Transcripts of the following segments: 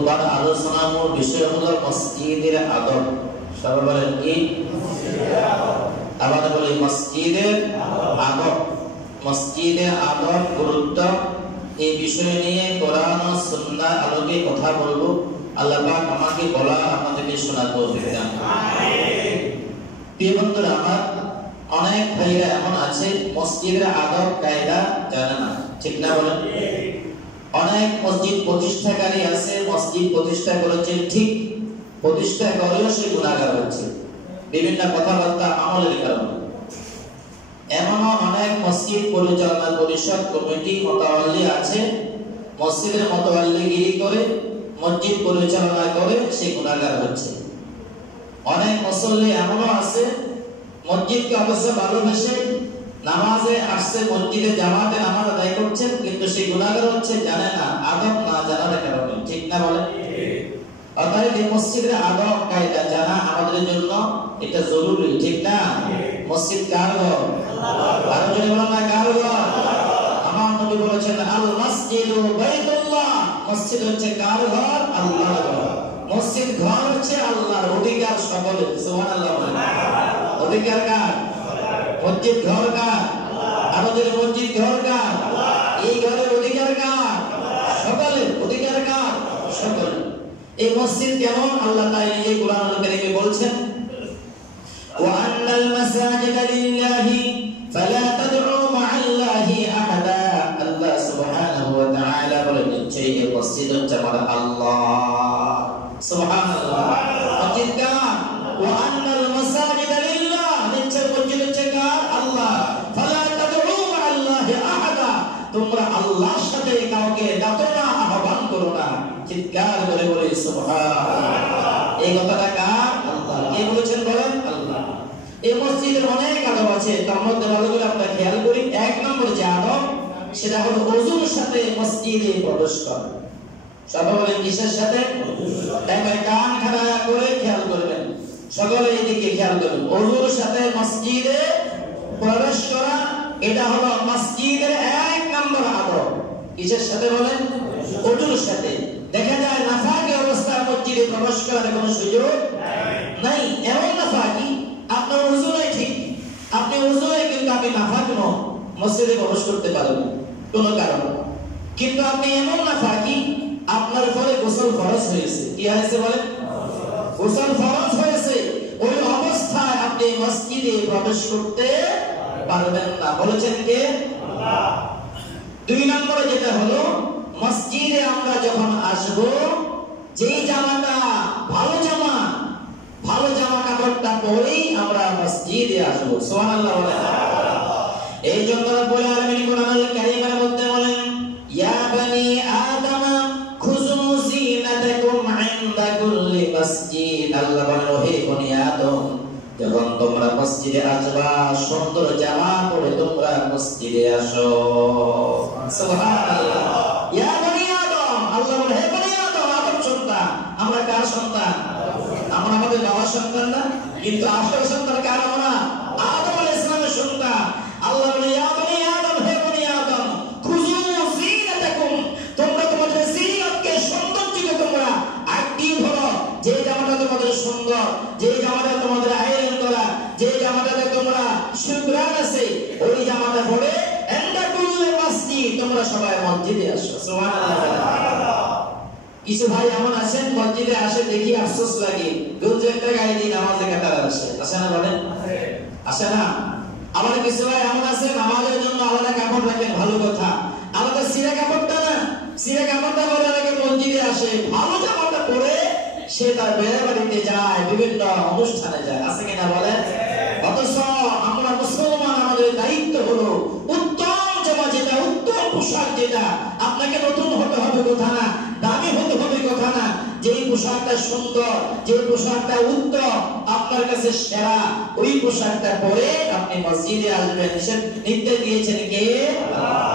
খুতবার আলোচনার মূল বিষয় হলো মসজিদের আদব। সবাই বলেন কি? আবার বলি মসজিদের আদব। মসজিদের আদব গুরুত্ব এই বিষয় নিয়ে কোরআন ও সুন্নাহর আলোকে কথা বলবো। আল্লাহ পাক আমাকে বলা আপনাদেরকে শোনার তৌফিক দান করুন। আমিন। প্রিয় বন্ধুরা আমার, অনেক ভাইরা এমন আছে মসজিদের আদব কায়দা জানে না, ঠিক না বলেন? অনেক মসজিদ প্রতিষ্ঠাকারী আছে, মসজিদ প্রতিষ্ঠা করেছে ঠিক, প্রতিষ্ঠা করেও সে গুনাহগার হচ্ছে বিভিন্ন কথাবার্তা আমলের কারণে। এমনও অনেক মসজিদ পরিচালনা পরিষদ কমিটি মোতাওয়াল্লি আছে, মসজিদের মোতাওয়াল্লিগিরি করে মসজিদ পরিচালনা করে সে গুনাহগার হচ্ছে। অনেক মুসল্লি এমনও আছে মসজিদকে অবশ্য ভালোবেসে নামাজে আসছে, মসজিদে জামাতে নামাজ আদায় করছেন, কিন্তু সেই গুনাহগার হচ্ছে জানে না, আদব না জানার কারণে, ঠিক না বলেন? অতএব এই মসজিদের আদব কায়দা জানা আমাদের জন্য এটা জরুরি, ঠিক না? মসজিদ কার ঘর? আল্লাহর। আর যদি বলেন না কার ঘর? আমার নবী বলেছেন আল মসজিদু বাইতুল্লাহ, মসজিদ হচ্ছে কার ঘর? আল্লাহর ঘর। মসজিদ ঘর হচ্ছে আল্লাহর, অধিকার সকলের। সুবহানাল্লাহ বলেন। অধিকার কার? মসজিদ ঘর কার? আমাদের মসজিদ ঘর কার? এই ঘরের অধিকার কার? সকলের। অধিকার কার? সকলের। এই মসজিদ কেমন আল্লাহ তাআলা নিজে কোরআনুল কারীমে বলছেন, ওয়া আন্নাল মাসাজিদা লিল্লাহি ফালা তাদউ মা'আল্লাহি আহাদা। আল্লাহ সুবহানাহু ওয়া তাআলা বলেন যে এই মসজিদ হচ্ছে আমার আল্লাহ। সুবহানাল্লাহ। মসজিদ কার? ওয়া আন্নাল মাসাজিদা লিল্লাহ, নিশ্চয় মসজিদ হচ্ছে কার? আল্লাহ। ফালা তাদউ মা'আল্লাহি আহাদা, তোমরা আল্লাহর সাথে কাউকে ডাকো না, আহ্বান করো না। চিৎকার করে বলে সুবহানাল্লাহ। এই কথাটা কার? আল্লাহ। কে বলেছেন বলেন? আল্লাহ। এই মসজিদের অনেক আদব আছে, তার মধ্যে ভালো করে আমরা খেয়াল করি। এক নম্বর যে আদব সেটা হলো ওযুর সাথে মসজিদে প্রবেশ করা। সবাই বলেন কিসের সাথে? একবার কান খাড়া করে খেয়াল করবেন, সকলে এদিকে খেয়াল করবেন। ওযুর সাথে মসজিদে প্রবেশ করা, এটা হলো মসজিদের এক নম্বর আদব। কিসের সাথে বলেন? ওযুর সাথে। দেখা যায় নাফাকি অবস্থায় মসজিদে প্রবেশ করার কোনো সুযোগ নাই। এমন নাফাকি আপনার ওযুই ঠিক, আপনি ওযুই কিন্তু আপনি নাফাক নন, মসজিদে প্রবেশ করতে পারবেন কোনো কারণ। কিন্তু আপনি এমন নাফাকি আপনার উপরে গোসল ফরজ হয়েছে। কি হয়েছে বলেন? গোসল ফরজ হয়েছে, ওই অবস্থায় আপনি মসজিদে প্রবেশ করতে পারবেন না। বলেছেন কে? আল্লাহ। দুই নম্বরে যেটা হলো মসজিদে আমরা যখন আসব, যেই জামাটা ভালো জামা, ভালো জামা কাপড়টা পরেই আমরা মসজিদে আসব। সুবহানাল্লাহ বলেন। এই জন্য রব্বুল আলামিন কোরআনুল কারীমের মধ্যে বলেন, ইয়া বনি আদম খুযু যিনাতাকুম ইনদা কুল্লি মসজিদ। আল্লাহ বলেন, হে বনি আদম, যখন তোমরা মসজিদে আসবা সুন্দর জামা পরে তোমরা মসজিদে আসো। সুবহানাল্লাহ। ইয়া বনি আদম, আল্লাহ বলেন, হে বনি আদম, আদম সন্তান। আমরা কার সন্তান? আমরা আমাদের বাবার সন্তান না, কিন্তু আসল সন্তান কার? আমরা আদম আলাইহিস সালামের সন্তান। আল্লাহ বলেন, ইয়া বনি আদম, হে বনি আদম, খুযু যিনাতাকুম, তোমরা তোমাদের জিনাতকে, সৌন্দর্যকে তোমরা আঁকড়িয়ে ধরো। যে জামাটা তোমাদের সুন্দর, যে জামাটা তোমাদের আয়রন করা, যে জামাটাতে তোমরা সুগ্রাণ আছে, ওই জামাটা পরে ইনদা কুল্লি মসজিদ, তোমরা সবাই মসজিদে আসো। সুবহানাল্লাহ। কিছু ভাই এমন আছেন মসজিদে আসে দেখি আফসোস লাগে, গঞ্জি একটা গায়ে দিয়ে নামাজে কাতার আসে। আসে না বলেন? আসে না? আবার কিছু ভাই এমন আছে নামাজের জন্য আলাদা কাপড় রাখেন, ভালো কথা, আলাদা সিরা কাপড়টা না, সিরা কাপড়টা পরে আগে মসজিদে আসে, ভালো জামাটা পরে সে তার বেড়া বাড়িতে যায়, বিভিন্ন অনুষ্ঠানে যায়। আছে কিনা বলেন? অথচ আমরা মুসলমান, আমাদের দায়িত্ব হলো উত্তম জামা যেটা, উত্তম পোশাক যেটা, আপনাকে নতুন হতে হবে কথা না, দামি হতে হবে কথা না, যেই পোশাকটা সুন্দর, যে পোশাকটা উত্তম, আপনার কাছে সেরা, ওই পোশাকটা পরে আপনি মসজিদে আসবেন। নির্দেশ দিয়েছেন কে? আল্লাহ।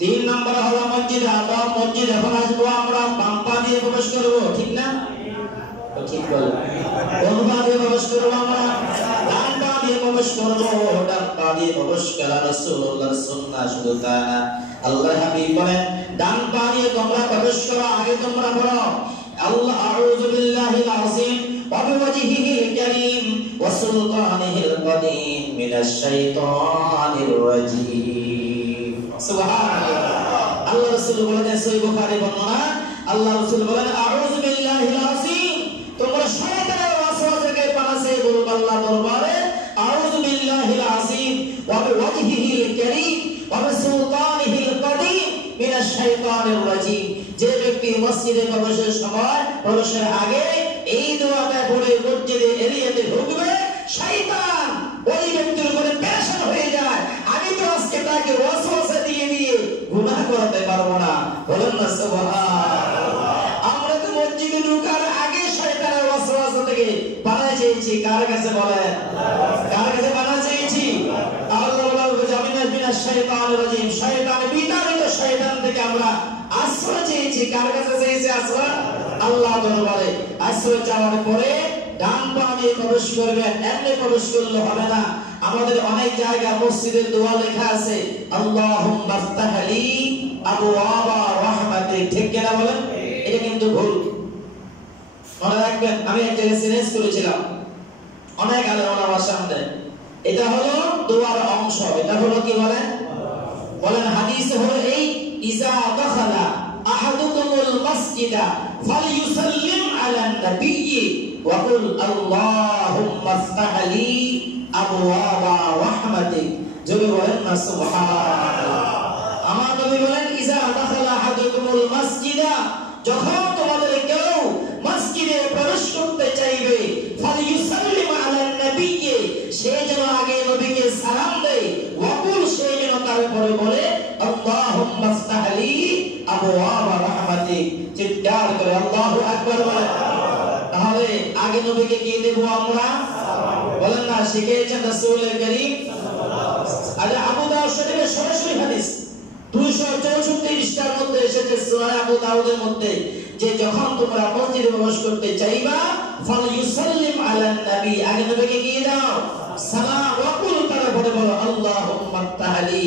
তিন নম্বর হলো মসজিদ আদব। মসজিদ যখন আসবো আমরা বাম পা দিয়ে প্রবেশ করবো, ঠিক না? ঠিক বলেন। কোন পা দিয়ে প্রবেশ করবো? আমরা ডান পা দিয়ে প্রবেশ করবো। ডান পা দিয়ে প্রবেশ করা রাসূলুল্লাহর সুন্নাহ। শুধু তা না, আল্লাহর হাবিব বলেন, ডান পা দিয়ে তোমরা প্রবেশ করো, আগে আগে তোমরা বলো আল্লাহ আউযু বিল্লাহিল আযীম ওয়া বিওয়াজহিহিল কারীম ওয়া সুলতানিহিল কাদীম মিনাশ শাইতানির রাজীম। সুবহানাল্লাহ। আল্লাহ রাসূল বলেন সহিহ বুখারী বর্ণনা, আল্লাহ রাসূল বলেন আউযু বিল্লাহিল আযীম, তোমরা শয়তানের ওয়াসওয়াসা থেকে পানাহ চেয়ে বলবে আল্লাহর দরবারে আউযু বিল্লাহিল আযীম ওয়া বিওয়াজহিহিল কারীম ওয়া বিসুলতানিহিল কাদীম মিনাশ শাইতানির রাজীম। যে ব্যক্তি মসজিদে প্রবেশের সময় প্রবেশের আগে এই দোয়াটা পড়ে মসজিদে এরিয়াতে ঢুকবে, শয়তান ওই ব্যক্তির উপরে পেরেশান হয়ে যায়, আমি তো আজকে তাকে ওয়াসওয়াসা দিয়ে দিয়ে গুনাহ করতে পারবো না। বলেন না সুবহানাল্লাহ। আমরা তো মসজিদে ঢোকার আগে শয়তানের ওয়াসওয়াসা থেকে পানাহ চেয়েছি, কার কাছে বলেন? কার কাছে পানাহ চেয়েছি? আল্লাহ বলেন জামিনা বিনাশ শাইতানির রাজীম, শয়তানের বিতাড়িত শয়তান থেকে আমরা আশ্রয় চেয়েছি। কার কাছে চেয়েছি আশ্রয়? আল্লাহ দরবারে। আশ্রয় চাওয়ার পরে ডান পা দিয়ে প্রবেশ করবেন, এমনি প্রবেশ করলে হবে না। আমাদের অনেক জায়গা মসজিদের দোয়া লেখা আছে আল্লাহুম্মা ফতাহলি আবওয়াবা রাহমাতিক, ঠিক কি না বলেন? এটা কিন্তু ভুল, মনে রাখবেন। আমি এক জায়গায় সিনেস করেছিলাম অনেক আলেম ওলামার সামনে, এটা হলো দোয়ার অংশ। এটা হলো কি বলেন? বলেন হাদিসে হলো এই ইজা দাখালা আহাদুকুমুল মাসজিদা ফালইউসাল্লিম আলান নাবিয়্যি ওয়া কুল আল্লাহুম্মা ফতাহলি আবওয়াবা রাহমাতিক। যদি বলেন না সুবহানাল্লাহ। আমার নবী বলেন ইজা দাখালা আহাদুকুমুল মাসজিদা, যখন তোমাদের কেউ মসজিদে প্রবেশ করতে চাইবে ফালইউসাল্লিম আলান নাবিয়্যি, সে যেন আগে নবীকে সালাম দেয়, ওয়া কুল, সে যেন তারপরে বলে আল্লাহুম্মা ফতাহলি আবওয়াবা রাহমাতিক, চিৎকার করে আল্লাহু আকবার বলে। তাহলে আগে নবীকে কি দেব আমরা? বলেন না, শিখিয়েছেন রাসূল করিম সাল্লাল্লাহু আলাইহি ওয়াসাল্লাম। আবু দাউদ শরীফের সরাসরি হাদিস 264 পৃষ্ঠার মধ্যে এসেছে সূরা আবু দাউদের মধ্যে, যে যখন তোমরা মসজিদে প্রবেশ করতে চাইবা ফালইউসাল্লিম আলান নবী, আগে নবীকে কি দাও সালাম, ওয়া কুল, তারপরে বলো আল্লাহুম্মা ফতাহলি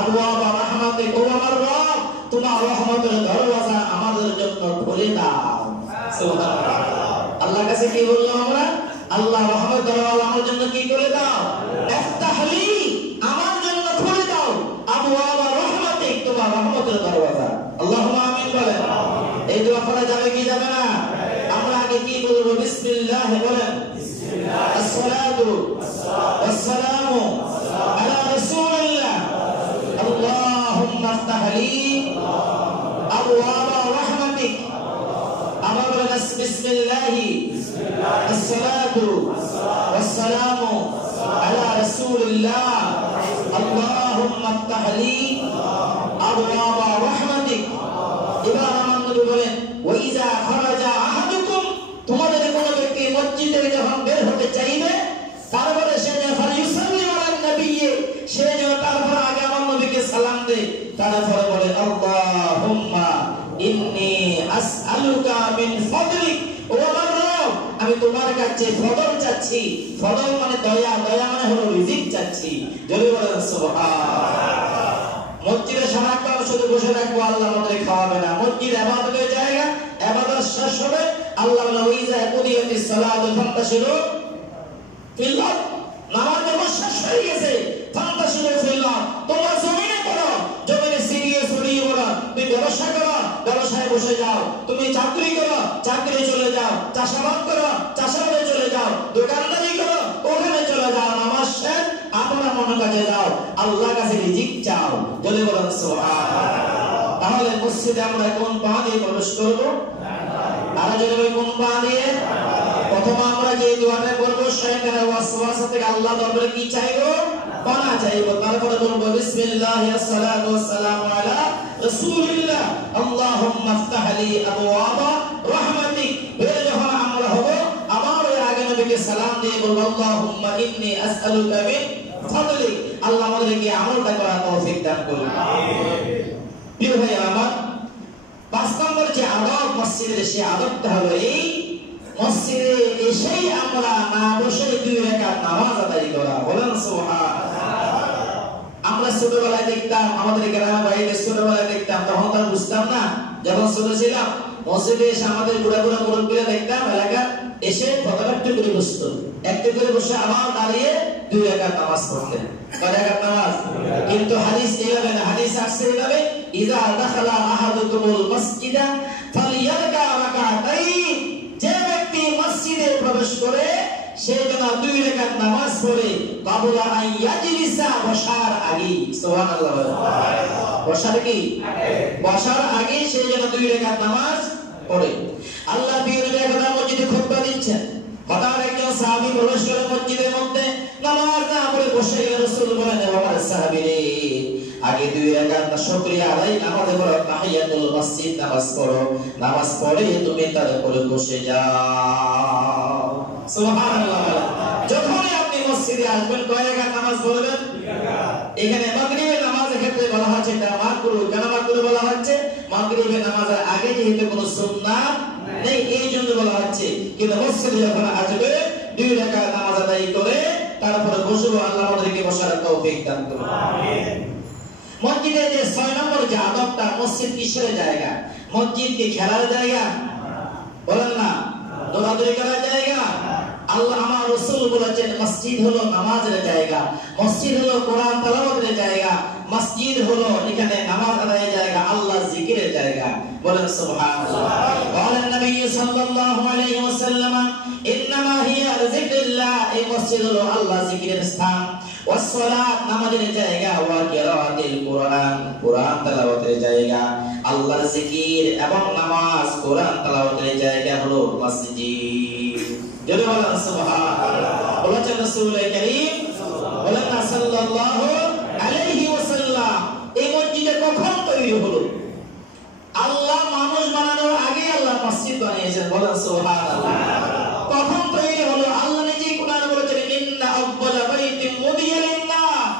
আবওয়াবা রাহমাতিক, ও আমার রব তোমার রহমতের দরওয়াজা আমাদের জন্য খুলে দাও। সুবহানাল্লাহ। আল্লাহর কাছে কি বললাম আমরা? আল্লাহ রহমতের দরওয়াজা আমার জন্য কি করে দাও? ইফতাহলি, আমার জন্য খুলে দাও আবওয়াবা রাহমাতিক, তোমার রহমতের দরওয়াজা। আল্লাহুম্মা আমিন বলেন। এই দোয়া করা যাবে কি যাবে না? আমরা আগে কি বলবো? বিসমিল্লাহ বলেন, বিসমিল্লাহ, আসসালাতু ওয়াসসালামু আলা রাসূলিল্লাহ, আল্লাহুম্মা ফতাহলি আবওয়াবা রাহমাতিক। আমরা বলেন বিসমিল্লাহি আসসালাতু ওয়াসসালামু আলা রাসূলিল্লাহ, আল্লাহুম্মা ফতাহলি আবওয়াবা রাহমাতিক। এবার আমার নবী বলেন ওয়াইজা খারাজা আহাদুকুম, তোমাদের কোন ব্যক্তি মসজিদ থেকে যখন বের হতে চাইবে, তারপরে সে যেন ফালইউসাল্লিম আলান নাবিয়্যি, সে যেন তারপর আগে আমার নবীকে সালাম দেয়, তারপরে বলে আল্লাহুম্মা ইন্নী আসআলুকা মিন ফাদলিক, ও আমার রব আমি তোমার কাছে ফজল চাচ্ছি। ফজল মানে দয়া, দয়া মানে হলো রিজিক চাচ্ছি। যদি বলেন সুবহানাল্লাহ। মসজিদে সারাক্ষণ শুধু বসে থাকবো, আল্লাহ আমাদের খাওয়াবে না। মসজিদ ইবাদতের জায়গা, ইবাদত শেষ হবে আল্লাহ বলে ওয়াইজা কুদিয়াতিস সালাতু ফান্তাশিরু ফিল আরদ, নামাজ যখন শেষ হয়ে গেছে ফান্তাশিরু ফিল আরদ, তোমরা জমিনে করো, জমিনে সিরিয়ে ছড়িয়ে পড়ো। তুমি ব্যবসা করো, ব্যবসায় বসে যাও। তুমি চাকরি করো, চাকরি চলে যাও। চাষাবাদ করো, চাষাবাদে চলে যাও। দোকানদারি করো, ওখানে চলে যাও। নামাজ শেষ, আপনার মনে কাজে যাও, আল্লাহর কাছে রিজিক চাও। যদি বলেন সুবহানাল্লাহ। তাহলে মসজিদে আমরা কোন পা দিয়ে প্রবেশ করব? আর যদি কোন পা দিয়ে? প্রথম আমরা যে দোয়াটা করব, শয়তানের ওয়াসওয়াসা থেকে আল্লাহ দরবারে কি চাইবো? পানাহ চাইবো। তারপরে বলব বিসমিল্লাহি আসসালাতু ওয়াসসালামু আলা রাসূলিল্লাহ, আল্লাহুম্মা ফতাহলি আবওয়াবা রাহমাতিক। বের যখন আমরা হব, আমার আগে নবীকে সালাম দিয়ে বলব আল্লাহুম্মা ইন্নী আসআলুকা মিন ফাদলিক, আল্লাহ আমাদেরকে আমলটা করার তৌফিক দান করুন। প্রিয় ভাই আমার, 5 নম্বর যে আদব মসজিদের, সে আদবটা হলো এই, মসজিদে এসেই আমরা না বসে 2 রাকাত নামাজ আদায় করা। বলেন সুবহানাল্লাহ। আমরা ছোটবেলায় দেখতাম, আমাদের গ্রামের বাইরে ছোটবেলায় দেখতাম, তখন তো বুঝতাম না, যখন ছোট ছিলাম মসজিদে এসে আমাদের বুড়া বুড়া মুরব্বীরা দেখতাম এলাকা এসে প্রথমে একটু করে বসতো, একটু করে বসে আবার দাঁড়িয়ে 2 রাকাত নামাজ পড়তেন। কয় রাকাত নামাজ? কিন্তু হাদিস এইভাবে না, হাদিস আসছে এইভাবে, ইযা দাখালা আহাদুকুমুল মাসজিদা ফালিয়ারকা রাকাতাইন, যে ব্যক্তি মসজিদে প্রবেশ করে সে যেন 2 রাকাত নামাজ পড়ে কাবলা আইয়াজলিসা, বসার আগে। সুবহানাল্লাহ। বসার কি? বসার আগে সে যেন 2 রাকাত নামাজ পড়ে। আল্লাহ বিরুদ্ধে একদা মসজিদে খুতবা দিচ্ছেন, হঠাৎ একজন সাহাবী প্রবেশ করে মসজিদের মধ্যে, নামাজ না পড়ে বসে গেলেন। রাসূল বলেন, আমার সাহাবী রে, আগে 2 রাকাত শুকরিয়া আদায় নামাজে পড়ো, তাহিয়াতুল মসজিদ নামাজ পড়ো, নামাজ পড়ে তুমি তারপরে বসে যাও। সুবহানাল্লাহ। যখনই আপনি মসজিদে আসবেন কয় রাকাত নামাজ পড়বেন? এখানে মাগরিবের নামাজের ক্ষেত্রে বলা হচ্ছে এটা মাকরুহ। কেন মাকরুহ বলা হচ্ছে? মাগরিবের নামাজের আগে যেহেতু কোনো সুন্নাত নেই এই জন্য বলা হচ্ছে। কিন্তু মসজিদে যখন আসবে 2 রাকাত নামাজ আদায় করে তারপরে বসবো, আল্লাহ আমাদেরকে বসার তৌফিক দান করুন। আমিন। মসজিদে যে 6 নম্বর যে আদবটা, মসজিদ কিসের জায়গা? মসজিদ কি খেলার জায়গা? বলেন না। দৌড়াদৌড়ি করার জায়গা? আল্লাহ আমার রাসূল বলেছেন মসজিদ হলো নামাজের জায়গা, মসজিদ হলো কোরআন তেলাওয়াতের জায়গা, মসজিদ হলো এখানে নামাজ আদায়ের জায়গা, আল্লাহর জিকিরের জায়গা। বলেন সুবহানাল্লাহ। বলেন নবী সাল্লাল্লাহু আলাইহি ওয়াসাল্লাম, ইন্নামা হিয়া যিকরুল্লাহ, এই মসজিদ হলো আল্লাহর জিকিরের স্থান, ওয়াস সালাত, নামাজের জায়গা, ওয়া কিরাআতিল কুরআন, কোরআন তেলাওয়াতের জায়গা। আল্লাহর জিকির এবং নামাজ, কোরআন তেলাওয়াতের জায়গা হলো মসজিদ। যদি বলেন সুবহানাল্লাহ। বলেছেন রাসূল কারীম বলেন সাল্লাল্লাহু আলাইহি ওয়াসাল্লাম, এই মসজিদে কখন তৈরি হলো? আল্লাহ মানুষ বানানোর আগে আল্লাহ মসজিদ বানিয়েছেন। বলেন সুবহানাল্লাহ। কখন তৈরি হলো? আল্লাহ নিজেই কোরআনে বলেছেন, ইন্না আউওয়ালা বাইতিন মুদিয়া লিন-নাস,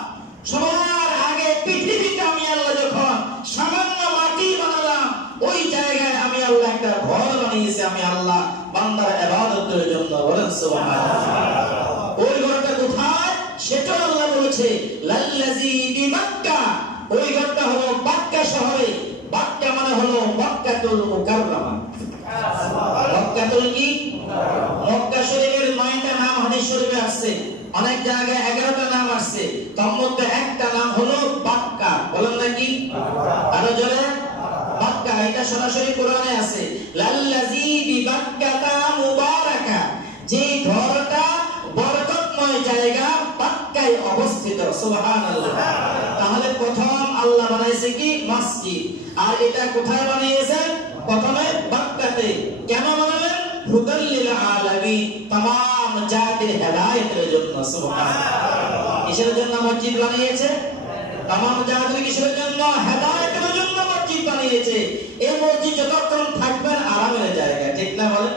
সবার আগে পৃথিবীতে আমি আল্লাহ যখন সামান্য মাটি বানালাম, ওই জায়গায় আমি আল্লাহ একটা ঘর বানিয়েছি, আমি আল্লাহ বান্দার ইবাদতের জন্য। বলেন সুবহানাল্লাহ। ওই ঘরটা কোথায় সেটা আল্লাহ বলেছে, লাল্লাযী বিমাক্কা, ওই ঘরটা হলো মক্কা শহরে। মক্কা মানে হলো মক্কাতুল মুকাররমা। মক্কাতুল কি? মক্কা শরীফের 9টা নাম হাদিস শরীফে আসছে, অনেক জায়গায় 11টা নাম আসছে, তার মধ্যে একটা নাম হলো মক্কা। বলেন নাকি? আরো জোরে। মক্কা, এটা সরাসরি কোরআনে আছে, লাল্লাযী বিমাক্কাতা মুবারাকা, যে ঘরটা বরকতময় জায়গা মক্কায় অবস্থিত। সুবহানাল্লাহ। তাহলে প্রথম আল্লাহ বানাইছে কি? মসজিদ। আর এটা কোথায় বানিয়েছেন? প্রথমে মক্কাতে। কেন বানালেন? হুদাল লিল আলামিন, तमाम জাতির হেদায়েতের জন্য। সুবহানাল্লাহ। কিসের জন্য মসজিদ বানিয়েছে? तमाम জাতির কিসের জন্য? হেদায়েতের জন্য মসজিদ বানিয়েছে। এই মসজিদ যতক্ষণ থাকবেন আরামের জায়গা, ঠিক না বলেন?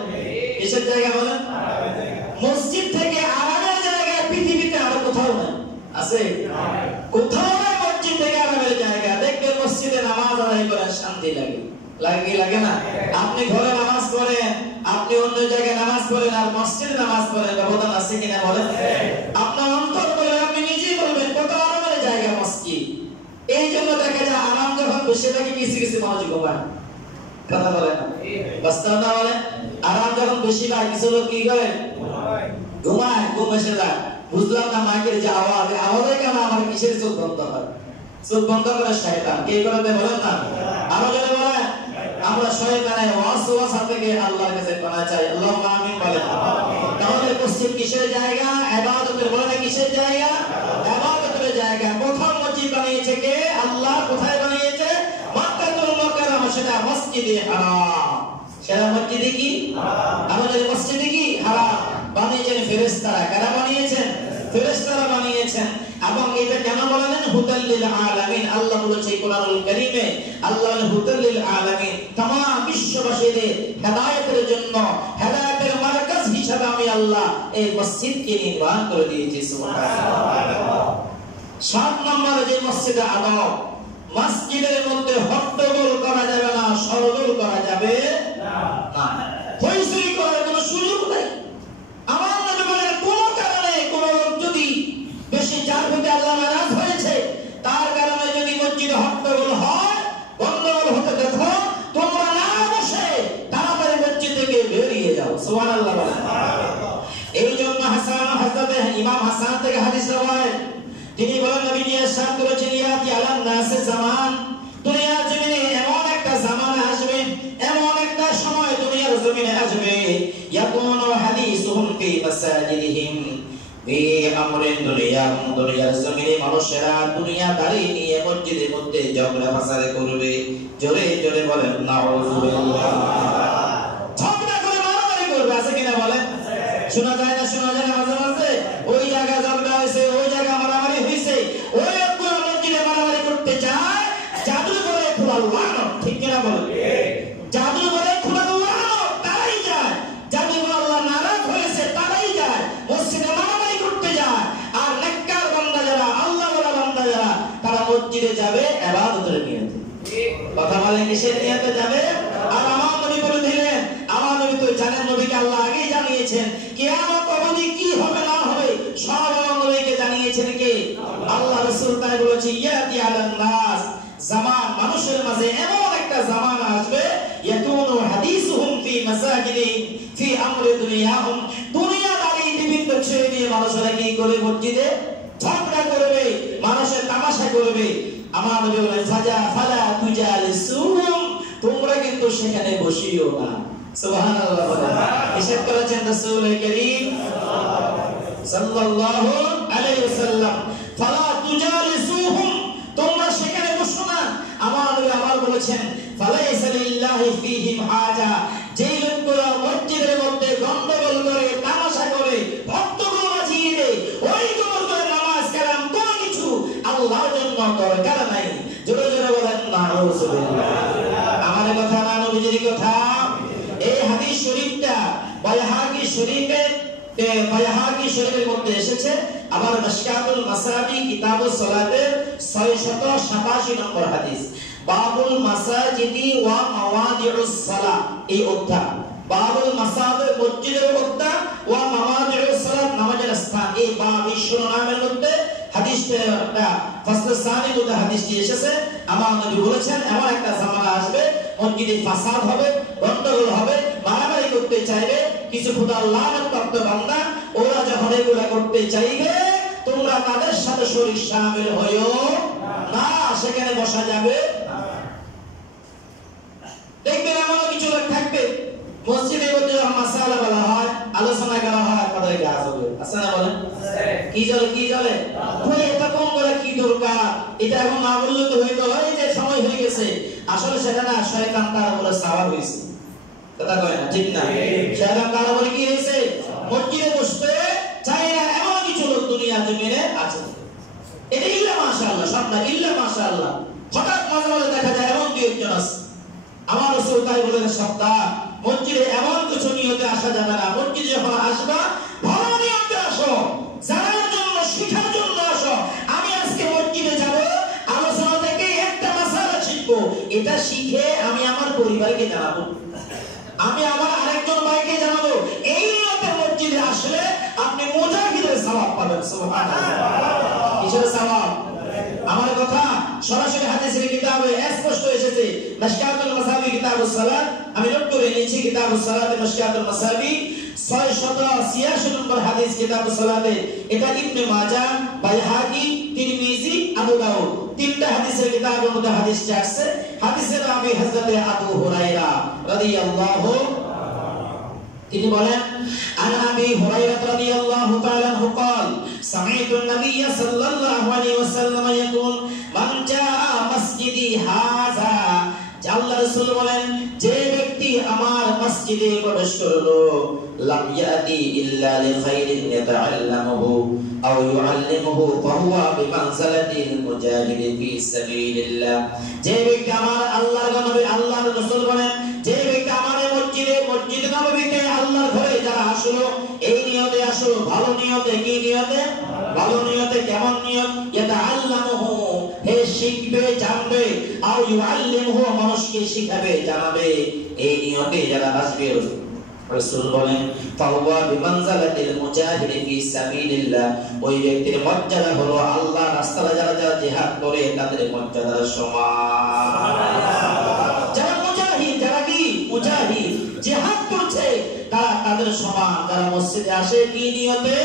কিসের জায়গা বলেন? আরামের জায়গা। মসজিদ থেকে আরামের জায়গা পৃথিবীতে আর কোথাও নেই। আছে? কোথাও নেই মসজিদ থেকে আরামের জায়গা। দেখবেন মসজিদে নামাজ আদায় করে শান্তি লাগে, লাগে না? আপনি ঘরে নামাজ পড়েন, আপনি অন্য জায়গায় নামাজ পড়েন, আর মসজিদে নামাজ পড়েন, ব্যবধান আছে কিনা বলেন? আপনার অন্তর বলে, আপনি নিজেই বলবেন কত আরামের জায়গা মসজিদ। এই জন্য দেখা যায় আরাম যখন বেশি থাকে কিছু কিছু মানুষ ঘুমায়। কথা বলে না? বাস্তব না বলে? আরাম যখন বেশি পায় কিছু লোক কি করে? ঘুমায়। ঘুম এসে যায়। বুঝলাম না মাইকের যে আওয়াজ, আওয়াজে কেন আমার কিসের চোখ বন্ধ হয়? চোখ বন্ধ করে শয়তান। কে করে বলেন না? আরো জনে বলেন, আমরা শয়তানের ওয়াসওয়াসা থেকে আল্লাহর কাছে পানা চাই। আল্লাহুম্মা আমিন বলেন। তাহলে মসজিদ কিসের জায়গা? ইবাদতের। বলেন কিসের জায়গা? ইবাদতের জায়গা। প্রথম মসজিদ বানিয়েছে কে? আল্লাহ। কোথায় বানিয়েছে? মক্কাতুল মুকাররমা, সেটা মসজিদে হারাম। সেটা মসজিদে কি? আমাদের মসজিদে কি? হারাম। বানিয়েছেন ফেরেশতারা। কারা বানিয়েছেন? ফেরেশতারা বানিয়েছেন। এবং এটা কেন বলেন? হুদাল লিল আলামিন। আল্লাহ বলেছে কোরআনুল কারীমে, আল্লাহ হুদাল লিল আলামিন, तमाम বিশ্ববাসীদের হেদায়েতের জন্য, হেদায়েতের মার্কাজ হিসেবে আমি আল্লাহ এই মসজিদকে নির্মাণ করে দিয়েছি। সুবহানাল্লাহ। 7 নম্বরে যে মসজিদে আদব, মসজিদের মধ্যে হট্টগোল করা যাবে না, সরগোল করা যাবে না। হইচই করার কোনো সুযোগ নেই। আমার নবী বলেন, কোন কারণে কোন লোক যদি বেশি যার প্রতি আল্লাহ নারাজ হয়েছে, তার কারণে যদি মসজিদে হট্টগোল হয়, গন্ডগোল হতে দেখো, তোমরা না বসে সুবহানাল্লাহ বলেন। এই জন্য হযরত ইমাম হাসান থেকে হাদিস রওয়ায়েত, তিনি বলেন নবীজি ইরশাদ করেছেন, ইয়াতি আলান নাসে জামান, দুনিয়ার জমিনে এমন একটা জামানা আসবে, এমন একটা সময় দুনিয়ার জমিনে আসবে, ইয়াকুনু হাদিসুহুম ফি মাসাজিদিহিম ফি আমরিন দুনিয়াহুম, দুনিয়ার জমিনে মানুষেরা দুনিয়াদারি নিয়ে মসজিদের মধ্যে ঝগড়া ফাসাদ করবে। জোরে জোরে বলেন নাউযুবিল্লাহ। ঝগড়া করে মারামারি করবে, আছে কিনা বলেন? শোনা যায় না, শোনা যায় না মাঝে মাঝে, ওই জায়গায় ঝগড়া হয়েছে, ওই জায়গায় মারামারি হয়েছে, ওই পুরো মসজিদে মারামারি করতে চায়, জাদু করে খোলাল লাগানো, ঠিক কিনা বলেন? জাদু করে খোলাল লাগানো তারাই যায়, জাদু করে আল্লাহ নারাজ হয়েছে তারাই যায়, মসজিদে মারামারি করতে যায়। আর নেককার বান্দা যারা, আল্লাহ ওয়ালা বান্দা যারা, তারা মসজিদে যাবে ইবাদতের নিয়তে। কথা বলেন কিসের নিয়তে যাবে? আর আমার নবী বলে দিলেন, আমার নবী তো জানেন, নবীকে আল্লাহ আগেই জানিয়েছেন কিয়ামত অবধি কি হবে না হবে সব আমার নবীকে জানিয়েছেন কে? আল্লাহ। রাসূল তাই বলেছে, ইয়াতি আলান নাস জামান, মানুষের মাঝে এমন একটা জামানা আসবে, ইয়াকুনু হাদিসুহুম ফি মাসাজিদিহিম ফি আমরি দুনিয়াহুম, দুনিয়াদারি বিভিন্ন ছেড়ে দিয়ে মানুষেরা কি করে মসজিদে ঝগড়া করবে, মানুষের তামাশা করবে। আমার নবী বলেন, ফালা তুজালিসুহুম, তোমরা কিন্তু সেখানে বসিও না। সুবহানাল্লাহ বলেন। ইরশাদ করেছেন রাসূল করিম সাল্লাল্লাহু আলাইহি ওয়াসাল্লাম, ফালা তুজালিসুহুম, তোমরা সেখানে বসো না। আমার নবী আবার বলেছেন, ফালাইসা লিল্লাহি ফীহিম হাজা, যেই লোকগুলো মসজিদের মধ্যে গন্ডগোল করে, তামাশা করে, ভক্তগুলো বাজিয়ে দেয়, ওই তোমাদের নামাজ কালাম কোনো কিছু আল্লাহর জন্য দরকার নাই। জোরে জোরে বলেন নাউযুবিল্লাহ। আমার কথা না, নবীজির কথা। এই হাদিস শরীফটা বাইহাকি শরীফের মধ্যে এসেছে, আবার মিশকাতুল মাসাবি কিতাবুস সালাতের 687 নম্বর হাদিস, বাবুল মাসাজিদি ওয়া মাওয়াদিউস সালাহ, এই অধ্যায় বাবুল মাসাজিদ, মসজিদের অধ্যায়, ওয়া মাওয়াদিউস সালাত, নামাজের স্থান, এই বাব শিরোনামের মধ্যে হাদিসটা ফাসল সানি মধ্যে হাদিসটি এসেছে। আমার নবী বলেছেন, এমন একটা জামানা আসবে, মসজিদে ফাসাদ হবে, গন্ডগোল হবে, মারামারি করতে চাইবে কিছু খোদার লানত প্রাপ্ত বান্দা, ওরা যখন এগুলা করতে চাইবে, তোমরা তাদের সাথে শরীক শামিল হইও না, সেখানে বসা যাবে না। দেখবেন এমন কিছু লোক থাকবে, মসজিদের মধ্যে মাসালা বলা হয়, আলোচনা করা হয়, তাদের গাছ হবে, আছে না বলেন? কি জলে কি জলে, ওই এটা কোন করে কি দরকার, এটা এখন না বললে তো হইতো, এই যে সময় হয়ে গেছে। আসলে সেটা না, শয়তান তার বলে সাওয়ার হয়েছে, কথা কয় না, ঠিক না? শয়তান তার বলে কি হয়েছে, মসজিদে বসতে চাই না এমন কিছু লোক দুনিয়া জমিনে আছে। এটা ইল্লা মাশাআল্লাহ, সব না ইল্লা মাশাআল্লাহ, হঠাৎ মাঝে মাঝে দেখা যায় এমন দুই একজন আছে। আমার রাসূল তাই বলেন, সাবধান, মসজিদে এমন কিছু নিয়তে আসা যাবে না। মসজিদে যখন আসবা, ভালো নিয়তে আসো, জানার জন্য, শিখার জন্য আসো। আমি আজকে মসজিদে যাব, আলোচনা থেকে একটা মাসালা শিখবো, এটা শিখে আমি আমার পরিবারকে জানাবো, আমি আমার আরেকজন ভাইকে জানাবো। এই নিয়তে মসজিদে আসলে আপনি মুজাহিদের সওয়াব পাবেন। সুবহানাল্লাহ। কিসের সওয়াব? আমার কথা সরাসরি হাদিসের কিতাবে স্পষ্ট এসেছে, মিশকাতুল মাসাবি কিতাবুস সালাত, আমি নোট করে নিয়েছি, কিতাবুস সালাতে মিশকাতুল মাসাবি 686 নম্বর হাদিস কিতাবুস সালাতে। এটা ইবনে মাজাহ, বাইহাকি, তিরমিজি, আবু দাউদ, তিনটা হাদিসের কিতাবের মধ্যে হাদিসটা আছে। হাদিসের রাবি হযরত আবু হুরায়রা রাদিয়াল্লাহু, তিনি বলেন, আন আবি হুরায়রা রাদিয়াল্লাহু তাআলা আনহু قال سمعت النبي صلى الله عليه وسلم يقول من جاء مسجدي هذا, আল্লাহ রাসূল বলেন, যে ব্যক্তি আমার মসজিদে প্রবেশ করলো, লাম ইয়াতি ইল্লা লিখাইরিন ইয়াতাআল্লামুহু আও ইউআল্লিমুহু ফাহুয়া বিমানসালাতিল মুজাহিদি ফি সাবিলিল্লাহ, যে ব্যক্তি আমার আল্লাহর নবী, আল্লাহর রাসূল বলেন, যে ব্যক্তি আমার মসজিদ নববীতে আল্লাহর ঘরে যারা আসলো, এই নিয়তে আসলো, ভালো নিয়তে, কি নিয়তে? ভালো নিয়তে। কেমন নিয়ত? ইয়াতাআল্লামুহু, হে শিখবে, জানবে, আও ইউআল্লিমুহু, মানুষকে শিখাবে, জানাবে, এই নিয়তে যারা আসবে, রাসূল বলেন, ফাহুয়া বিমানসালাতিল মুজাহিদি ফি সাবিলিল্লাহ, ওই ব্যক্তির মর্যাদা হলো আল্লাহর রাস্তায় যারা যারা জিহাদ করে তাদের মর্যাদার সমান। যারা মুজাহিদ, যারা কি মুজাহিদ জিহাদ করছে, তাদের মুসলমান যারা মসজিদে আসে কি নিয়তে?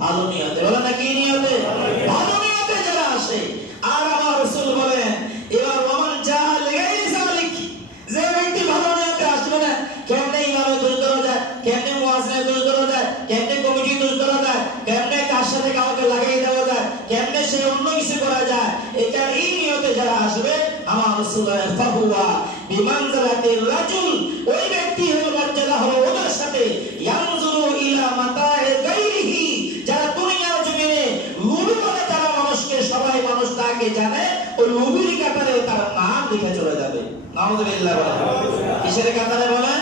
ভালো নিয়তে। বলে না কি নিয়তে? ভালো নিয়তে যারা আসে। আর আমার রাসূল বলেন এবার ওমান জাআল গায়রি যালিক, যে ব্যক্তি ভালো নিয়তে আসবে না, কেমনে ইমামে দোষ ধরা যায়, কেমনে মুয়াজ্জিনে দোষ ধরা যায়, কেমনে কমিটি দোষ ধরা যায়, কেমনে কার সাথে কাউকে লাগাই দেওয়া যায়, কেমনে সে অন্য কিছু করা যায়, এটা এই নিয়তে যারা আসবে আমার রাসূল বলেন ফাহুয়া বিমানজালাতির রাজুল, ওই ব্যক্তি হলো মর্যাদা হলো ওদের সাথে ইয়ানজুরু ইলা মাতা'i গায়রিহি, যারা দুনিয়ার জমিনে লুবি বলে তারা মানুষকে, সবাই মানুষ তাকে জানে, ওই লুবির কাতারে তার নাম লিখে চলে যাবে। নাউযুবিল্লাহ। কিসের কাতারে বলে?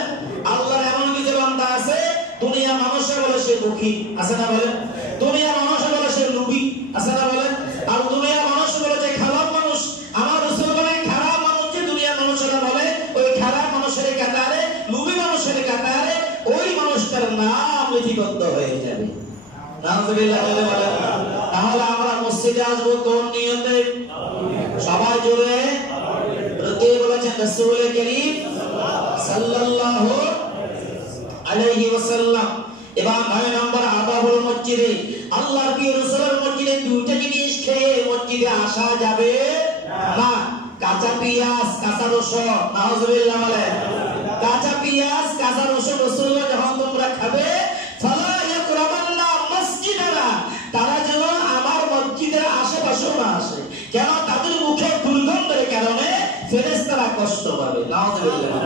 আল্লাহর এমন কিছু বান্দা আছে দুনিয়া মানুষে বলে সে দুঃখী, আছে না বলে? দুনিয়া মানুষে বলে সে লুবি, আছে না বলে? আর দুনিয়া মানুষ বলে যে খারাপ মানুষ। আমার রাসূল বলেন খারাপ মানুষ যে দুনিয়া মানুষেরা বলে, ওই খারাপ মানুষের কাতারে, লুবি মানুষের কাতারে ওই মানুষটার নাম লিপিবদ্ধ হয়ে যাবে। নাউযুবিল্লাহ বলে। তাহলে আমরা মসজিদে আসবো কোন নিয়তে? সবাই জোরে কে বলেছেন? রাসূল করিম সাল্লাল্লাহু আলাইহি ওয়াসাল্লাম। এবার 9 নম্বর আদব হলো মসজিদে আল্লাহর প্রিয় রাসূলের মসজিদে দুইটা জিনিস খেয়ে মসজিদে আসা যাবে না। কাঁচা পেঁয়াজ, কাঁচা রসুন। নাউযুবিল্লাহ বলে। কাঁচা পেঁয়াজ, কাঁচা রসুন রাসূল যখন তোমরা খাবে, ফালা ইয়াকরাবান্না মসজিদানা, তারা যেন আমার মসজিদের আশেপাশে না আসে। কেন? তাদের মুখে দুর্গন্ধের কারণে ফেরেশতারা কষ্ট পাবে। নাউযুবিল্লাহ।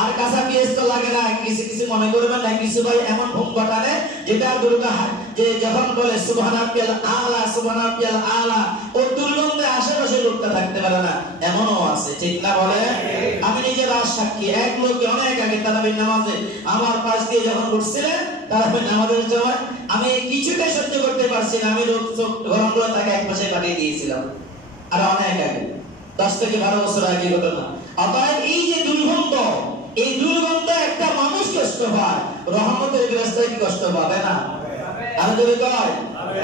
আর কাঁচা পেঁয়াজ তো লাগে না, কিছু কিছু মনে করবেন না, কিছু ভাই এমন ঘুম পাঠানে যেটা দুর্গা যে যখন বলে সুবহানাল্লাহ আলা সুবহানাল্লাহ আলা, ও দুর্গন্ধে আশেপাশে লোকটা থাকতে পারে না, এমনও আছে। ঠিক না বলে? আমি নিজে রাজ সাক্ষী। এক লোককে অনেক আগে তারাবির নামাজে আমার পাশ দিয়ে যখন উঠছিলেন তারাবির নামাজের সময় আমি কিছুটাই সহ্য করতে পারছি না, আমি গরম করে তাকে এক পাশে পাঠিয়ে দিয়েছিলাম। আর অনেক আগে 10 থেকে 12 বছর আগে ঘটনা। অতএব এই যে দুর্গন্ধ, এই দুর্গন্ধ একটা মানুষ কষ্ট পায়, রহমতের ফেরেশতা কি কষ্ট পাবে না? আর যদি কয়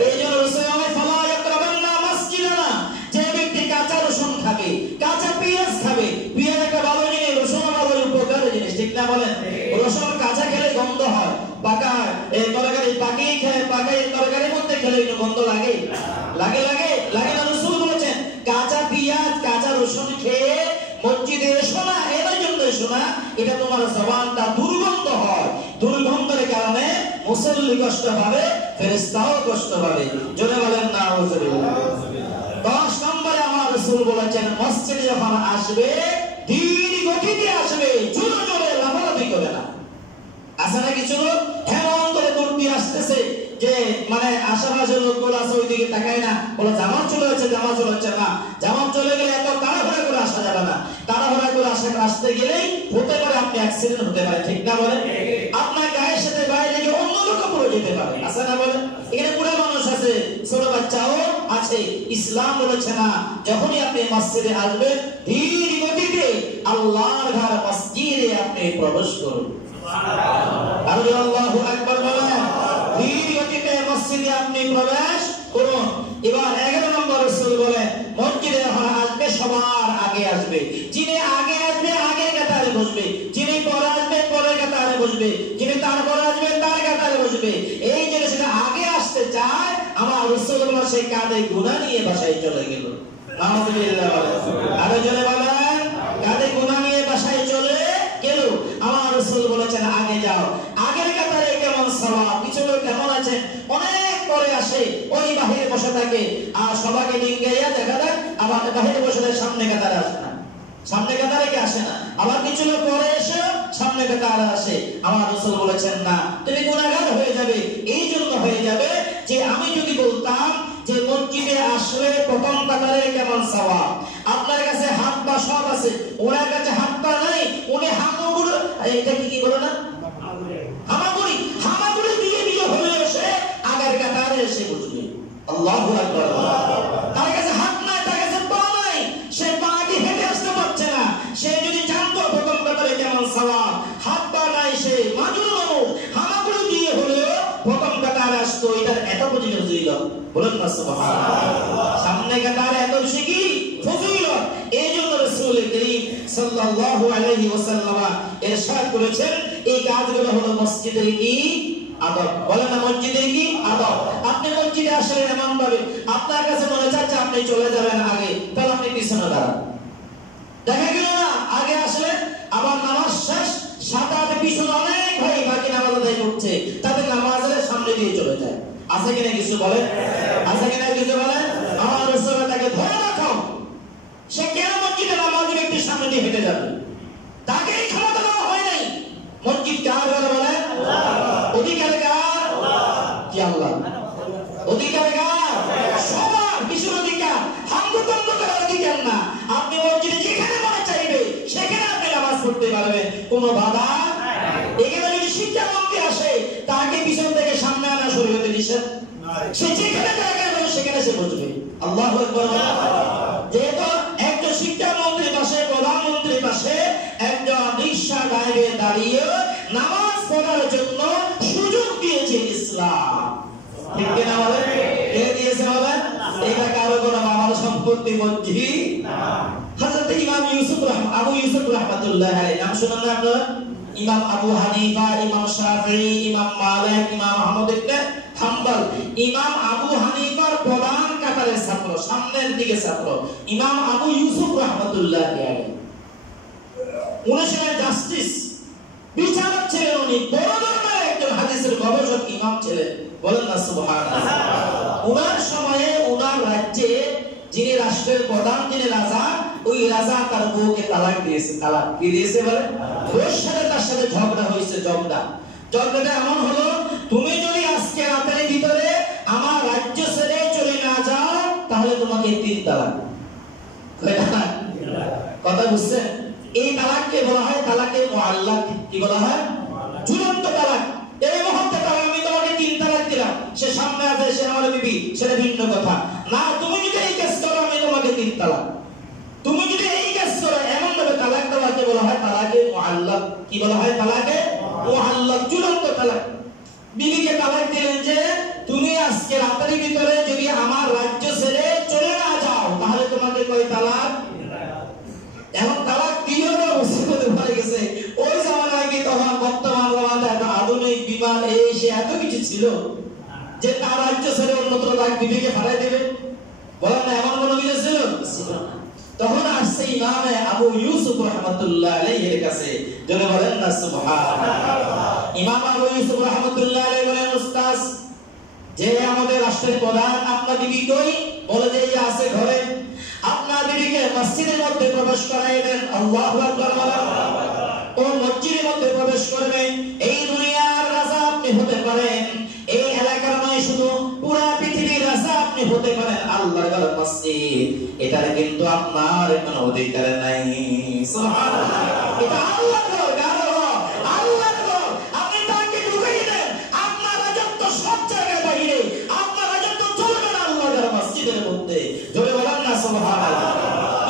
এই জন্য রাসূল আমায় ফালা ইয়াকরাবান্না মসজিদানা, যে ব্যক্তি কাঁচা রসুন খাবে, কাঁচা পেঁয়াজ খাবে, পেঁয়াজ একটা ভালো জিনিস, রসুন ভালো উপকারী জিনিস। ঠিক না বলেন? রসুন কাঁচা খেলে গন্ধ হয়, পাকা এই তরকারি পাকিয়ে খেলে, পাকাই তরকারির মধ্যে খেলে গন্ধ লাগে, লাগে লাগে লাগে না? রাসূল বলেছেন কাঁচা পেঁয়াজ, কাঁচা রসুন খেয়ে মসজিদে এসো না, এর জন্য এসো না, এটা তোমার জবানটা দুর্গন্ধ হয়, দুর্গন্ধের কারণে মুসল্লি কষ্ট পাবে, ফেরেশতাও কষ্ট পাবে। জোরে বলেন নাউযুবিল্লাহ। 10 নম্বরে আমার রাসূল বলেছেন মসজিদে যখন আসবে ধীর গতিতে আসবে, জোরে জোরে লাফালাফি করে না। আছে না কিছু লোক এমন করে দূর দিয়ে আসতেছে যে মানে আশেপাশের লোকগুলো আছে ওইদিকে তাকায় না, বলে জামাত চলে যাচ্ছে, জামাত চলে যাচ্ছে না। জামাত চলে গেলে এত তাড়াহুড়া করে আসা যাবে না, তাড়াহুড়া করে আসতে গেলেই হতে পারে আপনি অ্যাক্সিডেন্ট হতে পারে। ঠিক না বলে? আপনার গায়ের সাথে বাইরে গিয়ে অন্য লোক পড়ে যেতে পারে, আছে না বলে? এখানে বুড়া মানুষ আছে, ছোট বাচ্চাও আছে। ইসলাম বলেছে না, যখনই আপনি মসজিদে আসবেন ধীর গতিতে আল্লাহর ঘর মসজিদে আপনি প্রবেশ করুন। সুবহানাল্লাহ। আল্লাহু আকবার বলেন। ধীর গতিতে মসজিদে আপনি প্রবেশ করুন। এবার 11 নম্বর রাসূল বলেন মসজিদে যখন আসবে সবার আগে আসবে। যিনি আগে আসবে আগে কাতারে বসবে, যিনি পরে আসবে পরে কাতারে বসবে, যিনি তারপরে আসবে তার কাতারে বসবে। এই যে সেটা আগে আসতে চায়, আমার রাসূল বলেন সে কাঁধে গুনাহ নিয়ে বাসায় চলে গেল। নাউযুবিল্লাহ বলেন। আরো জোরে বলেন, কাঁধে গুনাহ নিয়ে বাসায় চলে গেল। আমার রাসূল বলেছেন আগে যাও। আগের কাতারে কেমন সওয়াব, পিছনে কেমন আছে, অনেক পরে আসে, ওই বাহিরে বসে থাকে। আর সবাইকে ডিঙ্গাইয়া দেখা যায় আবার বাহিরে বসে থাকে, সামনে কাতারে আসে না, সামনে কাতারে কি আসে না। আবার কিছু লোক পরে এসে সামনে কাতারে আসে। আমার রাসূল বলেছেন না, তুমি গুনাহগার হয়ে যাবে। এই জন্য হয়ে যাবে যে আমি যদি বলতাম যে মসজিদে আসলে প্রথম কাতারে কেমন সওয়াব, আপনার কাছে হাত পা সব আছে, ওনার কাছে হাত পা নাই, উনি হামাগুড়ি, এটা কি বলে না, হামাগুড়ি, হামাগুড়ি দিয়ে দিয়ে হলে এসে আগের কাতারে এসে বসবে। আল্লাহু আকবার। তার কাছে হাত নাই, তার কাছে পা নাই, সে পা দিয়ে হেঁটে আসতে পারছে না। সে যদি জানতো প্রথম কাতারে কেমন সওয়াব, হাত পা নাই, সে মাজুর মানুষ, হামাগুড়ি দিয়ে হলেও প্রথম কাতারে আসতো। এটার এত ফজিলত, বলেন না সুবহানাল্লাহ। সামনে কাতারে এত বেশি কি ফজিলত। এই জন্য রাসূল করিম সাল্লাল্লাহু আলাইহি ওয়াসাল্লাম ইরশাদ করেছেন, এই কাজগুলো হলো মসজিদের কি আদব। বলেন না মসজিদের কি আদব। আপনি মসজিদে আসলেন এমন ভাবে আপনার কাছে মনে চাচ্ছে আপনি চলে যাবেন আগে, তাহলে আপনি পিছনে দাঁড়ান। দেখা গেল না আগে আসলেন, আবার নামাজ শেষ, সাথে পিছনে অনেক ভাই বাকি নামাজ আদায় করছে, তাদের নামাজের সামনে দিয়ে চলে যায়। আছে কিনা কিছু বলেন? আছে কিনা কিছু বলেন? আমার রাসূল তাকে ধরে রাখো, সে কেন মসজিদে নামাজ ব্যক্তির সামনে দিয়ে হেঁটে যাবে? তাকে এই ক্ষমতা দেওয়া হয় নাই। মসজিদ কার ঘরে বলেন? অধিকার কার? কি আল্লাহ? অধিকার কার? সবার। কিসের অধিকার? হাঙ্গতম্ব করার অধিকার না। আপনি মসজিদে যেখানে মনে চাইবে সেখানে আপনি নামাজ পড়তে পারবেন, কোনো বাধা। এখানে যদি শিক্ষামন্ত্রী আসে, তাকে পিছন থেকে সামনে আনা শরীয়তে নিষেধ। সে যেখানে জায়গা পাবে সেখানে সে বসবে। আল্লাহু আকবার। যেহেতু একজন শিক্ষামন্ত্রীর পাশে, প্রধানমন্ত্রীর পাশে একজন রিকশা ড্রাইভার দাঁড়িয়ে নামাজ পড়ার জন্য সুযোগ দিয়েছে ইসলাম। ঠিক কিনা বলেন? কে দিয়েছে বলেন? এটা কারো কোনো বাবার সম্পত্তি মসজিদ না। হযরত ইমাম আবু ইউসুফ রাহমাতুল্লাহ আলাইহি, নাম শুনেন না আপনারা? ইমাম আবু হানিফা, ইমাম শাফিঈ, ইমাম মালিক, ইমাম আহমদ ইবনে হাম্বল। ইমাম আবু হানিফার প্রধান কাতারের ছাত্র, সামনের দিকে ছাত্র ইমাম আবু ইউসুফ রাহমাতুল্লাহ আলাইহি। উনি ছিলেন জাস্টিস, বিচারক ছিলেন। উনি বড় ধরনের একজন হাদিসের গবেষক ইমাম ছিলেন। বলেন না সুবহানাল্লাহ। উনার সময়ে উনার রাজ্যে যিনি রাষ্ট্রের প্রধান, যিনি রাজা, ওই রাজা তার বউকে তালাক দিয়েছে। তালাক কি দিয়েছে বলে? ওর সাথে তার সাথে ঝগড়া হয়েছে। ঝগড়াটা এমন হলো, তুমি যদি আজকে রাতের ভিতরে আমার রাজ্য ছেড়ে চলে না যাও তাহলে তোমাকে 3 তালাক। কথা বুঝছেন? এই তালাককে বলা হয় তালাকে মুআল্লাক। কি বলা হয়? ঝুলন্ত তালাক। এই মুহূর্তে তালাক, আমি তোমাকে 3 তালাক দিলাম, সে সামনে আছে, সে আমার বিবি, সেটা ভিন্ন কথা না। তুমি যদি এই কাজ করো আমি তোমাকে 3 তালাক। তুমি যদি এই কাজ করো, এমন ভাবে তালাক দেওয়াকে বলা হয় তালাকে মুআল্লাক। কি বলা হয়? তালাকে মুআল্লাক, ঝুলন্ত তালাক। বিবিকে তালাক দিলেন যে তুমি আজকে রাতের ভিতরে যদি আমার রাজ্য ছেড়ে চলে না যাও তাহলে তোমাকে কয় তালাক। এখন তালাক দিও না মুসিবতে পড়ে গেছে। ওই জামানায় কি তখন বর্তমান জামানায় এত আধুনিক বিমান এসে এত কিছু ছিল যে তার রাজ্য ছেড়ে অন্যত্র তার বিবিকে ফাড়াই দেবে? বলেন না, এমন কোনো কিছু ছিল? তখন আসছে ইমামে আবু ইউসুফ রাহমাতুল্লাহ আলাইহির কাছে। জোরে বলেন না সুবহানাল্লাহ। ইমাম আবু ইউসুফ রাহমাতুল্লাহ আলাইহি বলেন, উস্তাদ, যে আমাদের রাষ্ট্রের প্রধান, আপনার বিবি কই? বলে যে আছে ঘরে। আপনার বিবিকে মসজিদের মধ্যে প্রবেশ করাই দেন। আল্লাহু আকবার। ও মসজিদের মধ্যে প্রবেশ করবে। এই দুনিয়ার রাজা আপনি হতে পারেন, এই এলাকার নয়, শুধু পুরো পৃথিবীর রাজা আপনি হতে পারেন। আল্লাহর ঘর মসজিদ, এটার কিন্তু আপনার কোনো অধিকার নাই। সুবহানাল্লাহ। এটা আল্লাহর ঘর, কার ঘর? আল্লাহর ঘর। আপনি তাকে ঢুকিয়ে দেন, আপনার রাজত্ব সব জায়গায় বাইরে, আপনার রাজত্ব চলবে না আল্লাহর ঘর মসজিদের মধ্যে। জোরে বলেন না সুবহানাল্লাহ।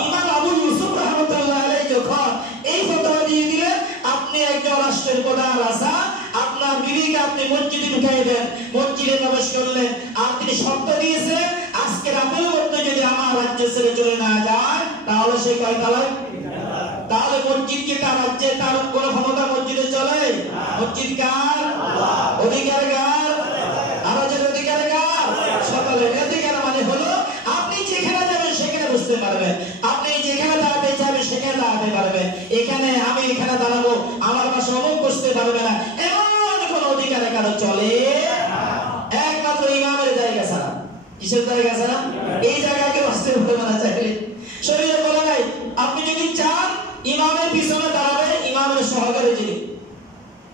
ইমাম আবু ইউসুফ রাহমাতুল্লাহ আলাইহি যখন এই ফতোয়া দিয়ে দিলেন, আপনি একজন রাষ্ট্রের প্রধান রাজা, আপনার বিবিকে আপনি মসজিদে ঢুকাই দেন, মসজিদে প্রবেশ করলেন, আর তিনি শর্ত দিয়েছিলেন আজকে রাতের মধ্যে যদি আমার রাজ্য ছেড়ে চলে না যায় তাহলে সে কয় তালাক। তাহলে মসজিদ কি তার রাজ্যে তার কোনো ক্ষমতা মসজিদে চলে? মসজিদ কার? অধিকার কার? আরজের অধিকার কার? সকলের অধিকার। মানে হলো আপনি যেখানে যাবেন সেখানে বুঝতে পারবেন, আপনি যেখানে দাঁড়াতে চাইবেন সেখানে দাঁড়াতে পারবেন। এখানে আমি এখানে দাঁড়াবো, আমার পাশে অমুক বসতে পারবে না, এমন কোন অধিকার কারো চলে একমাত্র ইমামের জায়গা ছাড়া। কিসের জায়গা ছাড়া? এই জায়গাকে বসতে পারবে না চাইলে। শরীরে বলা নাই আপনি যদি চান ইমামের পিছনে দাঁড়াবে ইমামের সহকারী যিনি,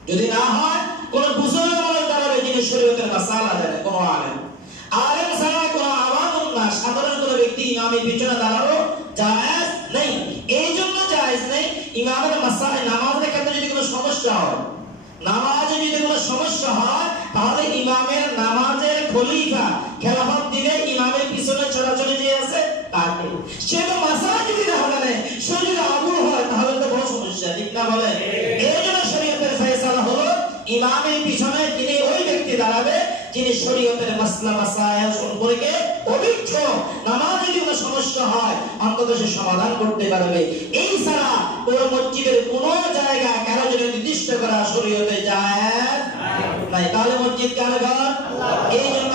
যদি না হয় কোন বুজুর্গ মানুষ দাঁড়াবে যিনি শরীয়তের মাসালা জানে, কোন আলেম। আলেম ছাড়া কোন আওয়ামুন না, সাধারণ কোন ব্যক্তি ইমামের পিছনে দাঁড়ানো জায়েজ নেই। এই জন্য জায়েজ নেই, ইমামের মাসালা, নামাজের ক্ষেত্রে যদি কোনো সমস্যা হয়, নামাজে যদি কোনো সমস্যা হয় তাহলে ইমামের নামাজের খলিফা খেলাফত দিবে ইমামের পিছনে ছড়াছড়ি যে আছে তাকে। সে তো মাসালা যদি না জানে, সে যদি আবুল হয় তাহলে তো বড় সমস্যা, ঠিক না বলে? এই জন্য শরীয়তের ফয়সালা হলো ইমামের পিছনে যিনি ওই ব্যক্তি দাঁড়াবে যিনি শরীয়তের মাসলা মাসাইল সম্পর্কে অভিজ্ঞ, নামাজে যদি কোনো সমস্যা হয় অন্তত সে সমাধান করতে পারবে। এই ছাড়া পুরো মসজিদের কোনো জায়গা কারো যদি নির্দিষ্ট নাই। তাহলে মসজিদ কার ঘর? এই জন্য